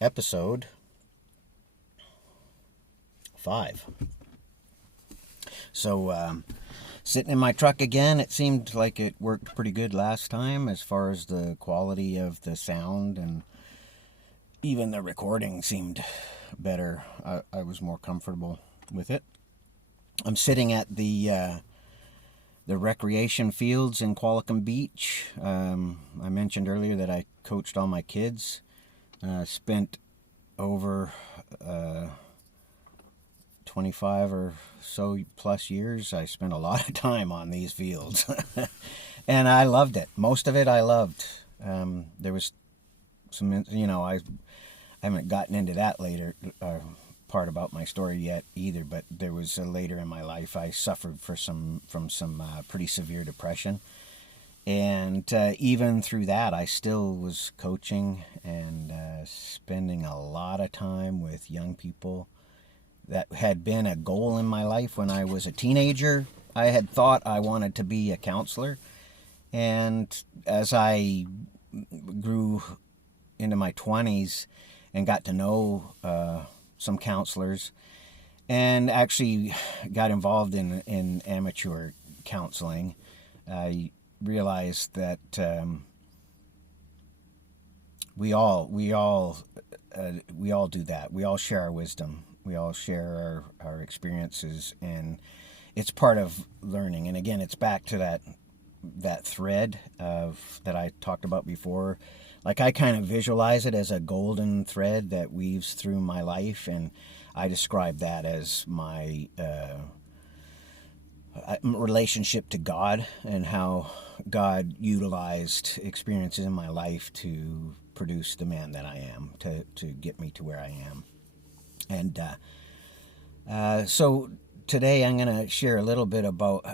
Episode 5. So, sitting in my truck again. It seemed like it worked pretty good last time as far as the quality of the sound, and even the recording seemed better. I was more comfortable with it. I'm sitting at the recreation fields in Qualicum Beach. I mentioned earlier that I coached all my kids. Spent over 25 or so plus years. I spent a lot of time on these fields. And I loved it. Most of it I loved. There was some, I haven't gotten into that later part about my story yet either, but there was later in my life I suffered from some pretty severe depression. And even through that, I still was coaching and spending a lot of time with young people. That had been a goal in my life when I was a teenager. I had thought I wanted to be a counselor. And as I grew into my 20s and got to know some counselors and actually got involved in amateur counseling, I realized that we all do that. We all share our wisdom. We all share our experiences, and it's part of learning. And again, it's back to that thread that I talked about before. Like, I kind of visualize it as a golden thread that weaves through my life, and I describe that as my relationship to God, and how God utilized experiences in my life to produce the man that I am, to get me to where I am. And so today I'm going to share a little bit about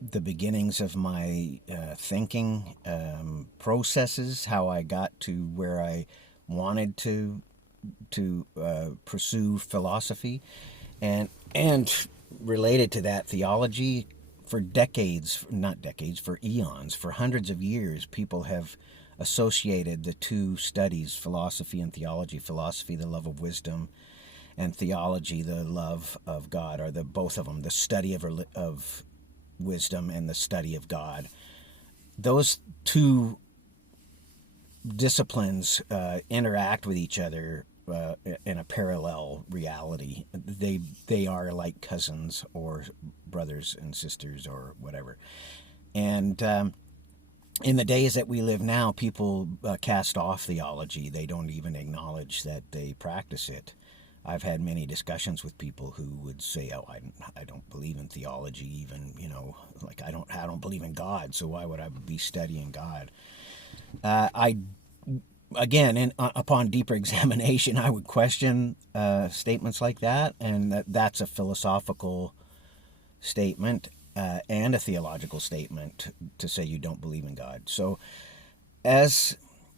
the beginnings of my thinking processes, how I got to where I wanted to pursue philosophy, and related to that, theology. For eons, for hundreds of years, people have associated the two studies, philosophy and theology. Philosophy, the love of wisdom, and theology, the love of God, or both of them, the study of wisdom and the study of God. Those two disciplines interact with each other in a parallel reality. They are like cousins or brothers and sisters or whatever. And in the days that we live now, people cast off theology. They don't even acknowledge that they practice it. I've had many discussions with people who would say, "Oh, I don't believe in theology. Even, like I don't believe in God. So why would I be studying God?" Upon deeper examination, I would question statements like that, and that's a philosophical statement and a theological statement to say you don't believe in God. So, as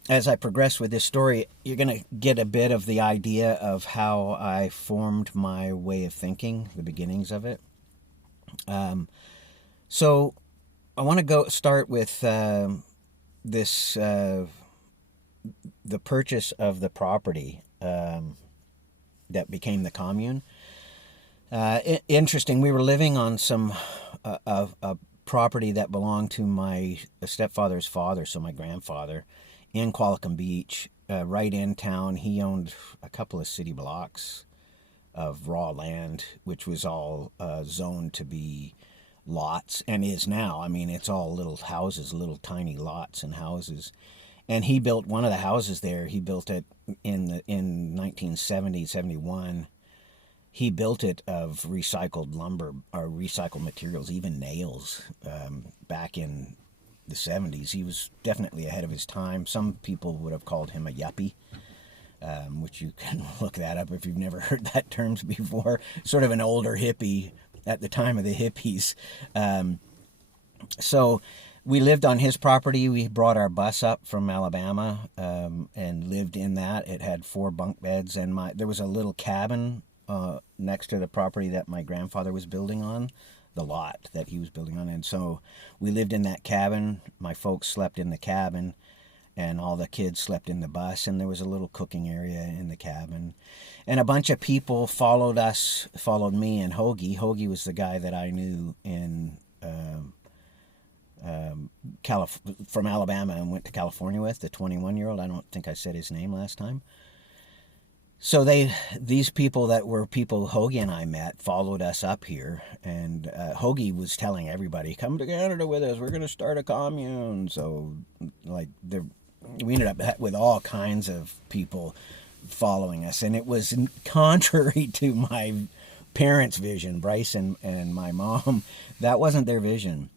I progress with this story, you're going to get a bit of the idea of how I formed my way of thinking, the beginnings of it. So I want to start with this. The purchase of the property that became the Commune. Interesting. We were living on a property that belonged to my stepfather's father, so my grandfather, in Qualicum Beach, right in town. He owned a couple of city blocks of raw land, which was all zoned to be lots, and is now. I mean, it's all little houses, little tiny lots and houses. And he built one of the houses there. He built it in 1970, 71. He built it of recycled lumber or recycled materials, even nails, back in the 70s. He was definitely ahead of his time. Some people would have called him a yuppie, which you can look that up if you've never heard that term before. Sort of an older hippie at the time of the hippies. So we lived on his property. We brought our bus up from Alabama and lived in that. It had 4 bunk beds, and there was a little cabin next to the property that my grandfather was building on, the lot that he was building on. And so we lived in that cabin. My folks slept in the cabin, and all the kids slept in the bus, and there was a little cooking area in the cabin. And a bunch of people followed me and Hoagie. Hoagie was the guy that I knew in from Alabama and went to California with, the 21-year-old. I don't think I said his name last time. So these people that were people Hoagie and I met followed us up here, and Hoagie was telling everybody, "Come to Canada with us. We're going to start a commune." So, like, we ended up with all kinds of people following us, and it was contrary to my parents' vision, Bryce and my mom. That wasn't their vision.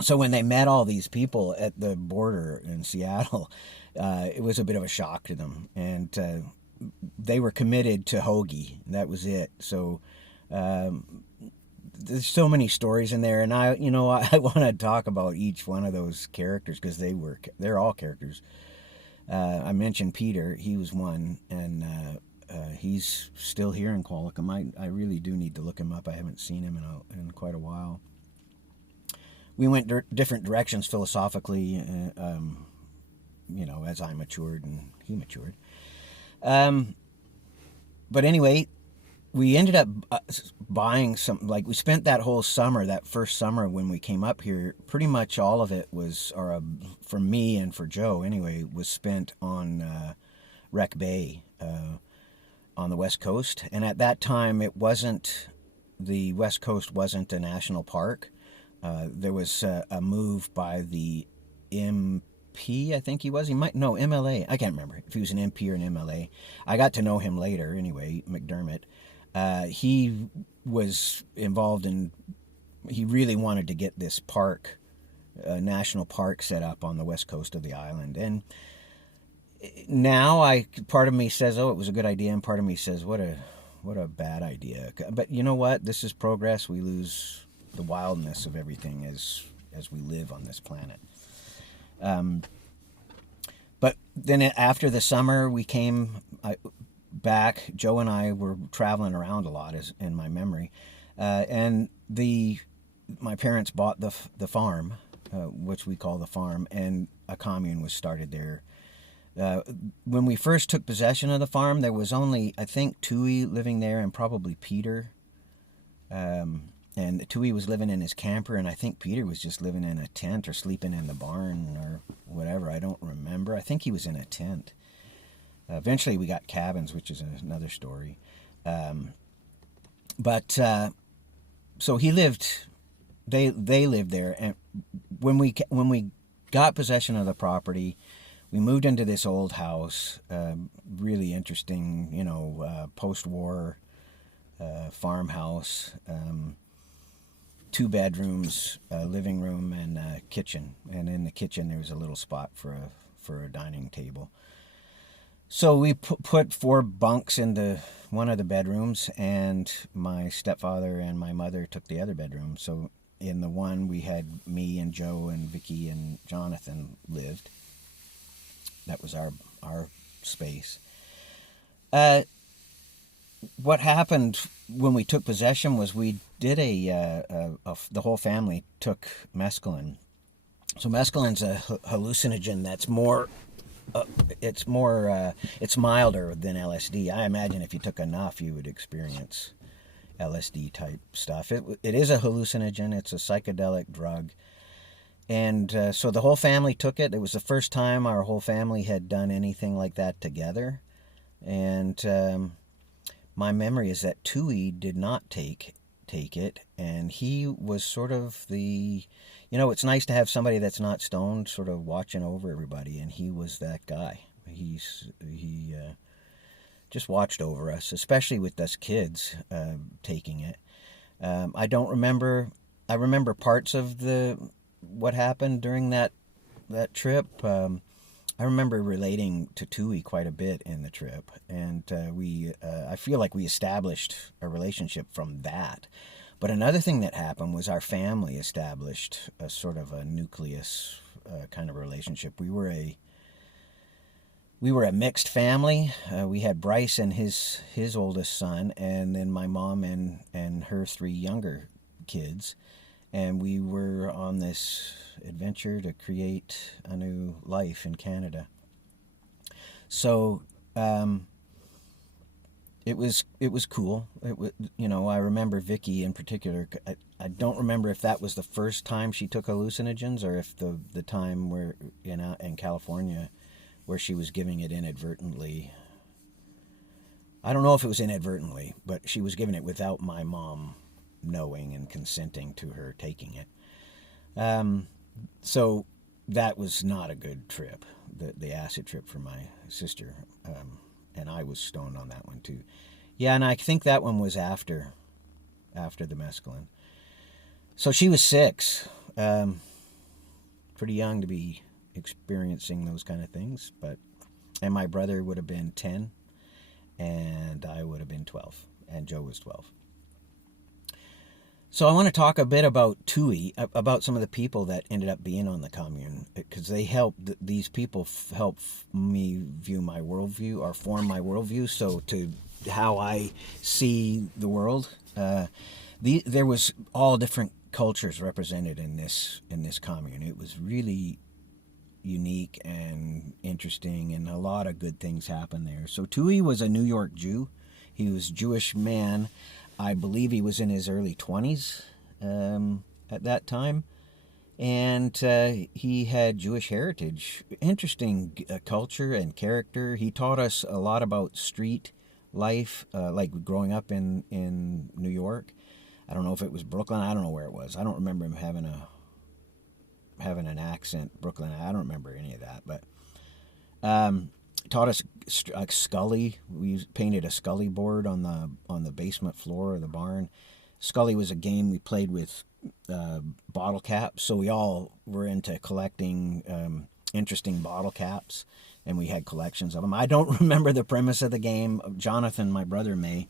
So when they met all these people at the border in Seattle, it was a bit of a shock to them, and they were committed to Hoagie. That was it. So there's so many stories in there, and I want to talk about each one of those characters because they're all characters. I mentioned Peter. He was one, and he's still here in Qualicum. I really do need to look him up. I haven't seen him in quite a while. We went different directions philosophically, as I matured and he matured. But anyway, we ended up buying we spent that whole summer, that first summer when we came up here, pretty much all of it was, for me and for Joe anyway, was spent on Wreck Bay on the West Coast. And at that time, the West Coast wasn't a national park. There was a move by the MP, I think he was. MLA. I can't remember if he was an MP or an MLA. I got to know him later anyway, McDermott. He was involved he really wanted to get this park, national park, set up on the west coast of the island. And now part of me says, oh, it was a good idea, and part of me says, what a bad idea. But you know what? This is progress. We lose the wildness of everything as we live on this planet. But then after the summer, we came back. Joe and I were traveling around a lot, as in my memory, and my parents bought the farm, which we call the farm, and a commune was started there. When we first took possession of the farm, there was only, I think, Tui living there and probably Peter. And Tui was living in his camper, and I think Peter was just living in a tent or sleeping in the barn or whatever. I don't remember. I think he was in a tent. Eventually we got cabins, which is another story. So he lived, they lived there. And when we got possession of the property, we moved into this old house, really interesting, post-war farmhouse, 2 bedrooms, living room, and a kitchen. And in the kitchen there was a little spot for a dining table. So we put 4 bunks into one of the bedrooms, and my stepfather and my mother took the other bedroom. So in the one we had me and Joe and Vicky and Jonathan lived. That was our space. What happened when we took possession was we did the whole family took mescaline. So mescaline's a hallucinogen that's it's milder than LSD. I imagine if you took enough, you would experience LSD type stuff. It is a hallucinogen. It's a psychedelic drug. And so the whole family took it. It was the first time our whole family had done anything like that together. And my memory is that Tui did not take it, and he was sort of it's nice to have somebody that's not stoned sort of watching over everybody, and he was that guy. He just watched over us, especially with us kids taking it. I don't remember. I remember parts of what happened during that trip. I remember relating to Tui quite a bit in the trip, and I feel like we established a relationship from that. But another thing that happened was our family established a sort of a nucleus kind of relationship. We were a mixed family. We had Bryce and his oldest son, and then my mom and her 3 younger kids. and we were on this adventure to create a new life in Canada. So it was cool. It was, I remember Vicky in particular. I don't remember if that was the first time she took hallucinogens, or if the time where in California where she was giving it inadvertently. I don't know if it was inadvertently, but she was giving it without my mom knowing and consenting to her taking it. So that was not a good trip, the acid trip for my sister. And I was stoned on that one too. Yeah, and I think that one was after the mescaline. So she was 6, pretty young to be experiencing those kind of things. And my brother would have been 10, and I would have been 12, and Joe was 12. So I want to talk a bit about TUI, about some of the people that ended up being on the commune, because they helped. These people help me view my worldview, or form my worldview. So to how I see the world, there was all different cultures represented in this commune. It was really unique and interesting, and a lot of good things happened there. So TUI was a New York Jew. He was a Jewish man. I believe he was in his early 20s at that time, and he had Jewish heritage, interesting culture and character. He taught us a lot about street life, like growing up in New York. I don't know if it was Brooklyn. I don't know where it was. I don't remember him having an accent, Brooklyn. I don't remember any of that, but taught us Scully. We painted a Scully board on the basement floor of the barn. Scully was a game we played with bottle caps, so we all were into collecting interesting bottle caps, and we had collections of them. I don't remember the premise of the game. Jonathan, my brother, may.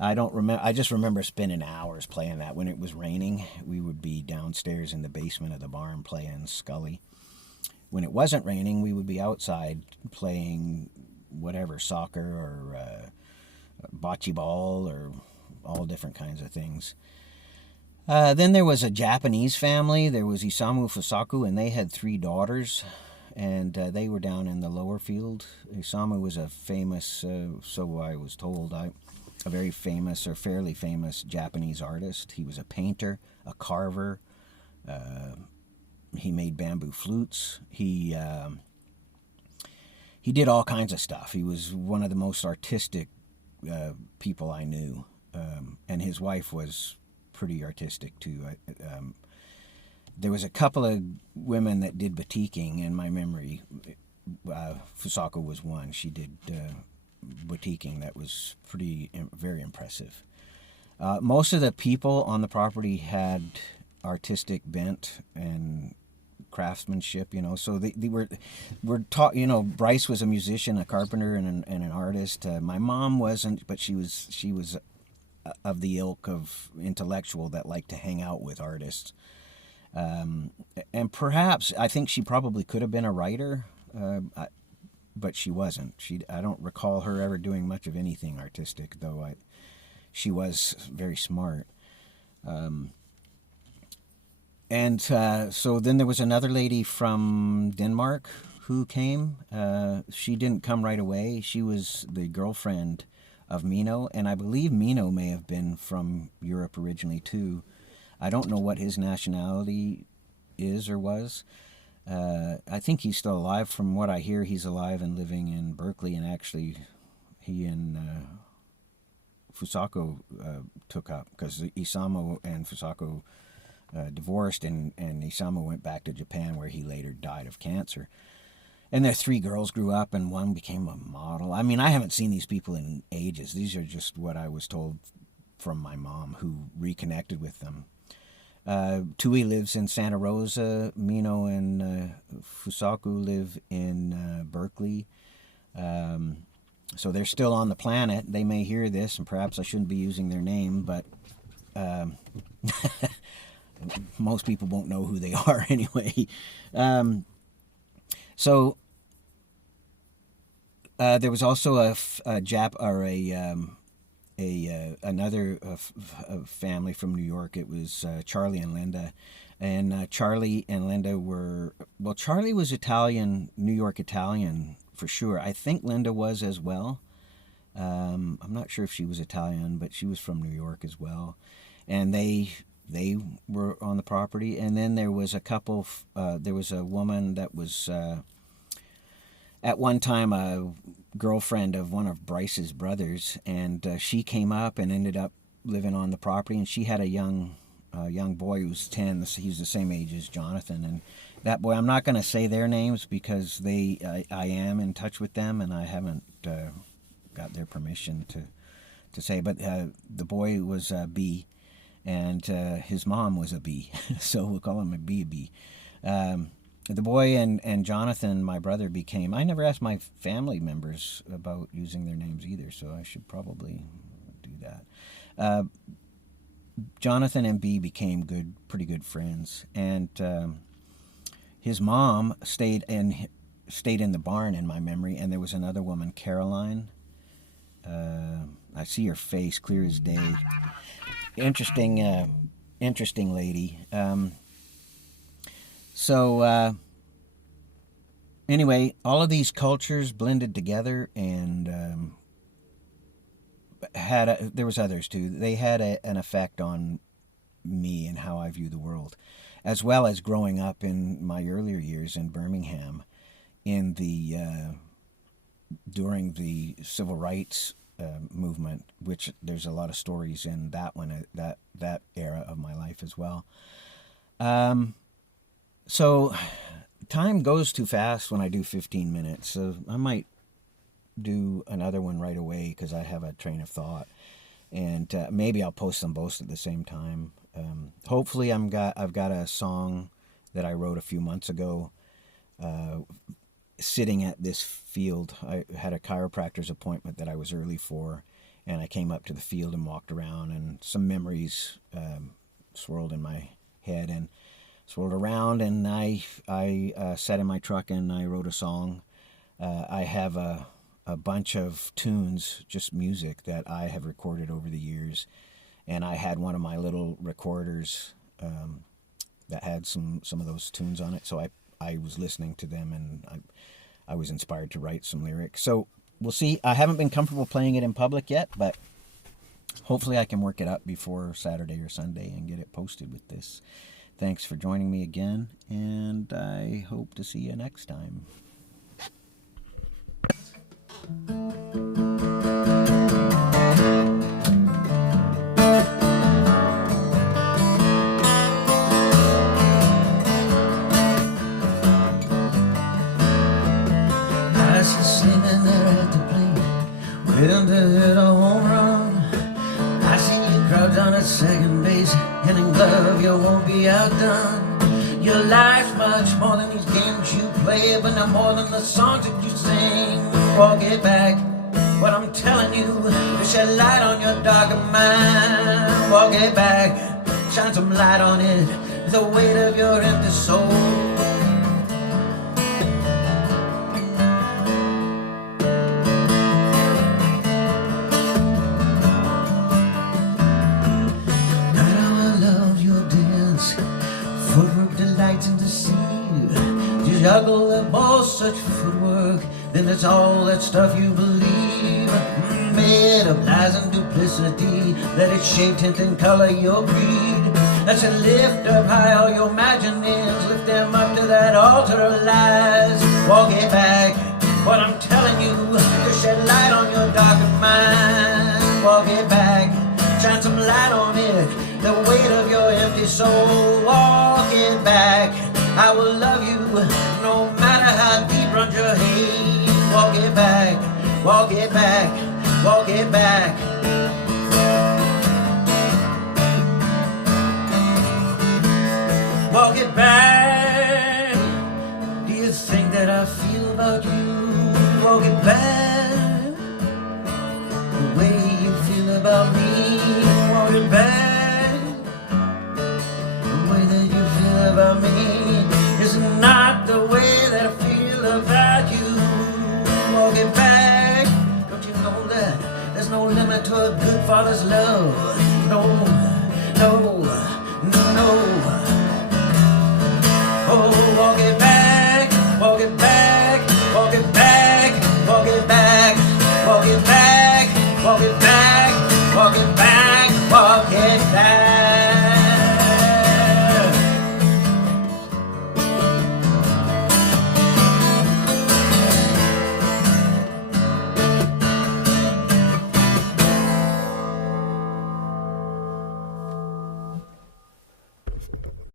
I don't remember. I just remember spending hours playing that. When it was raining, we would be downstairs in the basement of the barn playing Scully. When it wasn't raining, we would be outside playing whatever, soccer or bocce ball, or all different kinds of things. Then there was a Japanese family. There was Isamu Fusaku, and they had 3 daughters, and they were down in the lower field. Isamu was a famous, so I was told, a very famous, or fairly famous, Japanese artist. He was a painter, a carver. He made bamboo flutes. He did all kinds of stuff. He was one of the most artistic people I knew, and his wife was pretty artistic too. There was a couple of women that did batiking in my memory. Fusako was one. She did batiking that was very impressive. Most of the people on the property had artistic bent and craftsmanship, so they were taught. Bryce was a musician, a carpenter, and an artist. My mom wasn't, but she was of the ilk of intellectual that liked to hang out with artists. And perhaps I think she probably could have been a writer, but she wasn't. I don't recall her ever doing much of anything artistic, though she was very smart. And so then there was another lady from Denmark who came. She didn't come right away. She was the girlfriend of Mino, and I believe Mino may have been from Europe originally too. I don't know what his nationality is or was. I think he's still alive. From what I hear, he's alive and living in Berkeley, and actually he and Fusako took up, because Isamu and Fusako divorced, and Isamu went back to Japan, where he later died of cancer. And their 3 girls grew up, and one became a model. I mean, I haven't seen these people in ages. These are just what I was told from my mom, who reconnected with them. Tui lives in Santa Rosa. Mino and Fusaku live in Berkeley. So they're still on the planet. They may hear this, and perhaps I shouldn't be using their name, but most people won't know who they are anyway. So there was also a another family from New York. It was Charlie and Linda, and Charlie and Linda were, well, Charlie was Italian, New York Italian for sure. I think Linda was as well. I'm not sure if she was Italian, but she was from New York as well, and they were on the property. And then there was a couple. There was a woman that was at one time a girlfriend of one of Bryce's brothers, and she came up and ended up living on the property. And she had a young boy who was 10. He's the same age as Jonathan. And that boy, I'm not going to say their names because I am in touch with them, and I haven't got their permission to say. But the boy was B, and his mom was a B, so we'll call him a B. The boy and Jonathan, my brother, became... I never asked my family members about using their names either, so I should probably do that. Jonathan and B became pretty good friends, and his mom stayed in the barn in my memory, and there was another woman, Caroline. I see her face clear as day. Interesting lady. Anyway, all of these cultures blended together, and there was others too. They had an effect on me and how I view the world, as well as growing up in my earlier years in Birmingham, during the civil rights movement, which there's a lot of stories in that one, that era of my life as well. So time goes too fast when I do 15 minutes, so I might do another one right away because I have a train of thought, and maybe I'll post them both at the same time. Hopefully I've got a song that I wrote a few months ago, sitting at this field. I had a chiropractor's appointment that I was early for, and I came up to the field and walked around, and some memories swirled in my head and swirled around, and I sat in my truck and I wrote a song. I have a bunch of tunes, just music that I have recorded over the years, and I had one of my little recorders that had some of those tunes on it, so I was listening to them, and I was inspired to write some lyrics. So we'll see. I haven't been comfortable playing it in public yet, but hopefully I can work it up before Saturday or Sunday and get it posted with this. Thanks for joining me again, and I hope to see you next time. Waiting to hit a home run. I seen you crouch on at second base, and in glove you won't be outdone. Your life's much more than these games you play, but not more than the songs that you sing. Walk it back, what I'm telling you, to shed light on your darker mind. Walk it back, shine some light on it, the weight of your empty soul. Juggle the ball, such footwork, then it's all that stuff you believe. Made of lies and duplicity, let it shape, tint, and color your creed. That's a lift up high all your imaginings, lift them up to that altar of lies. Walk it back, what I'm telling you, to shed light on your darker mind. Walk it back, shine some light on it, the weight of your empty soul. Walk it back, I will love you no matter how deep runs your hate. Walk it back, walk it back, walk it back. Walk it back. Do you think that I feel about you? Walk it back. The way you feel about me. Walk it back. The way that you feel about me is not the way that I feel about you. Walk it back. Don't you know that there's no limit to a good father's love. No, no, no. Oh, walk it back, walk it back, walk it back, walk it back, walk it back, walk it back.